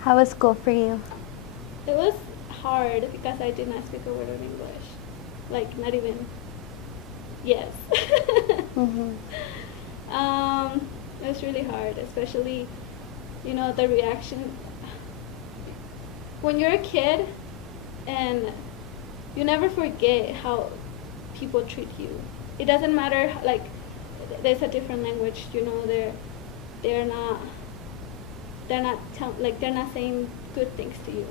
How was school for you? It was hard because I did not speak a word of English. Like, not even yes. Mm-hmm. It was really hard, especially, the reaction. When you're a kid and you never forget how people treat you. It doesn't matter, like, there's a different language, they're not, they're not saying good things to you.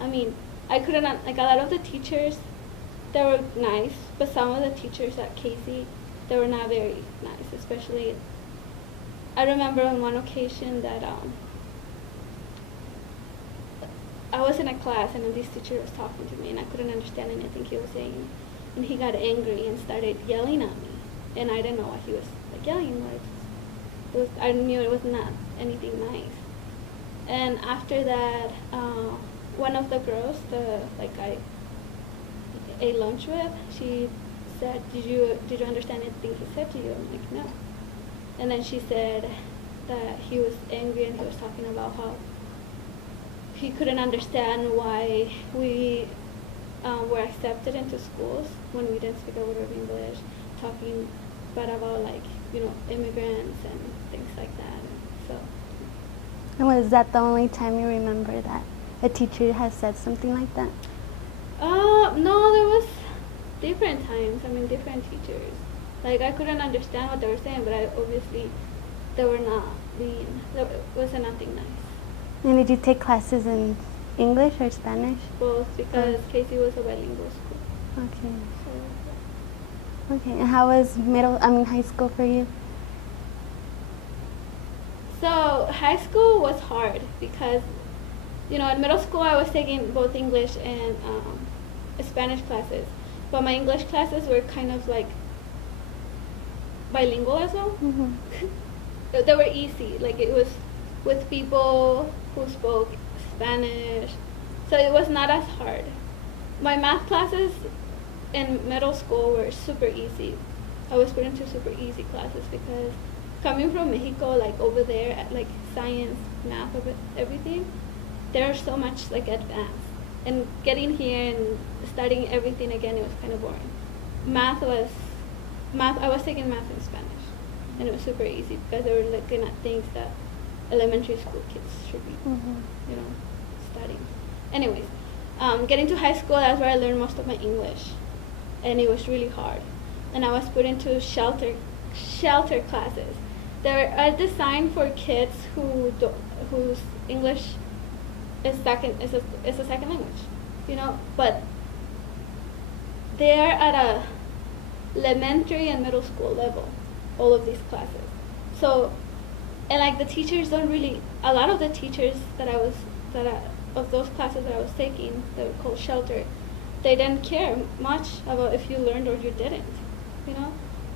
I mean, I couldn't, like, a lot of the teachers, they were nice, but some of the teachers at Casey, they were not very nice, especially, I remember on one occasion that, I was in a class and this teacher was talking to me and I couldn't understand anything he was saying. And he got angry and started yelling at me. And I didn't know what he was like yelling. I knew it was not anything nice. And after that, one of the girls, I ate lunch with, she said, did you understand anything he said to you? I'm like, no. And then she said that he was angry and he was talking about how he couldn't understand why we were accepted into schools when we didn't speak a word of English, talking bad about, like, immigrants and things like that. So. And was that the only time you remember that a teacher has said something like that? No, there was different times. I mean, different teachers. Like, I couldn't understand what they were saying, but they were not mean. There wasn't nothing nice. And did you take classes in English or Spanish? Both, because Casey was a bilingual school. Okay. So. Okay, and how was high school for you? So high school was hard because, in middle school I was taking both English and Spanish classes, but my English classes were kind of like bilingual as well. Mm-hmm. They were easy, like it was with people who spoke Spanish, so it was not as hard. My math classes in middle school were super easy. I was put into super easy classes because coming from Mexico, like over there, at, like science, math, everything, they're so much like advanced. And getting here and studying everything again, it was kind of boring. I was taking math in Spanish, and it was super easy because they were looking at things that elementary school kids should be, studying. Anyways, getting to high school, that's where I learned most of my English, and it was really hard. And I was put into shelter classes. They are designed for kids whose English is a second language, but they are at a elementary and middle school level, all of these classes. So, and like the teachers don't really, a lot of the teachers of those classes that I was taking, that were called shelter, they didn't care much about if you learned or you didn't,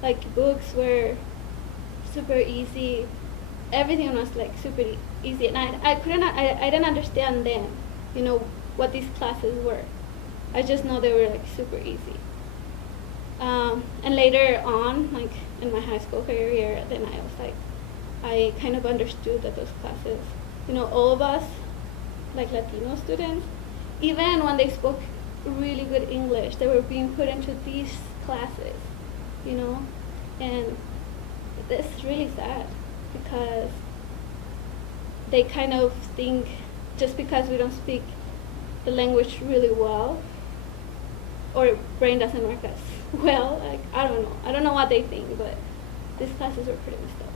like books were super easy, everything was like super easy, and I didn't understand then, what these classes were. I just know they were like super easy. And later on, like in my high school career, then I kind of understood that those classes, all of us, like Latino students, even when they spoke really good English, they were being put into these classes, and it's really sad because they kind of think just because we don't speak the language really well, or brain doesn't work as well, like I don't know what they think, but these classes were pretty messed up.